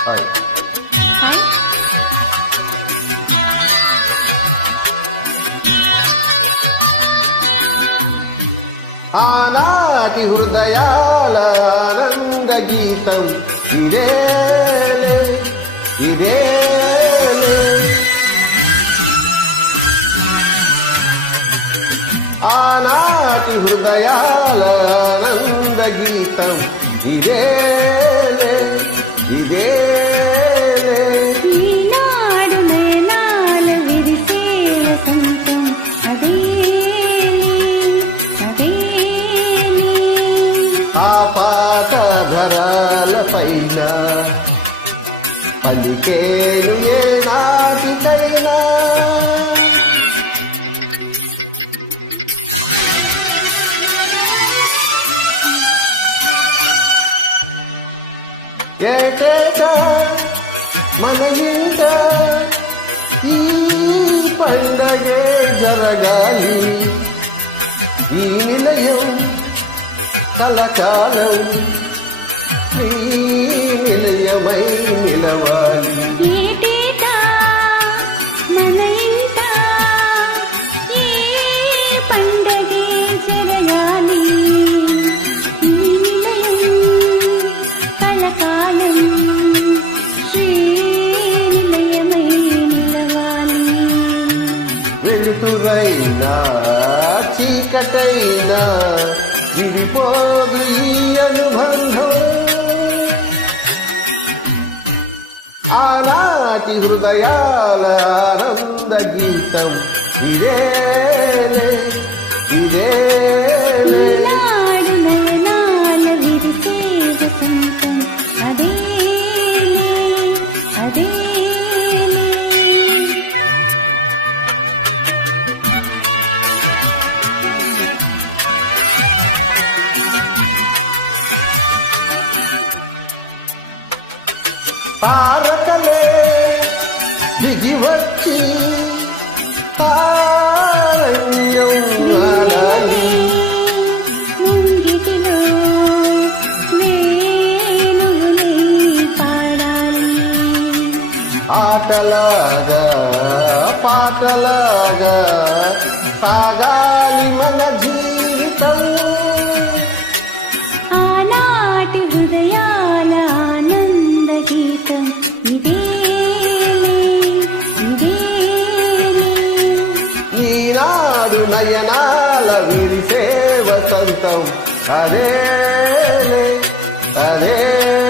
Hi hi ఆనాటి హృదయాల ఆనంద గీతం ఇదేలే ఇదేలే ఆనాటి హృదయాల ఆనంద గీతం ఇదేలే ఇదే పైన. పలికేను ఏ నాటికైనా. ఏటేటా మన ఇంట ఈ పండగే జరగాలి. ఈ నిలయం కలకాలం నిలయమై నిలవాలి ఏటేటా? మన ఇంట ఈ పండగే జరగాలి? ఈ నిలయం కలకాలం శ్రీ నిలయమై నిలవాలి. వెలుతురైనా చీకటైనా విడిపోదు ఈ అనుబంధం. ఆనాటి హృదయాల ఆనంద గీతం. ఇదేలే ఇదేలే ఈనాడు నయనాల విరిసే వసంతం అదేలే అదేలే తారకలే దిగి వచ్చి తారణ్యం ఆడాలి ముంగిటిలో వేణువులై పాడాలి ఆటలాగా పాటలాగా సాగాలి మన జీవితం నయనాల విరిసే సంతం. అదేలే అదేలే.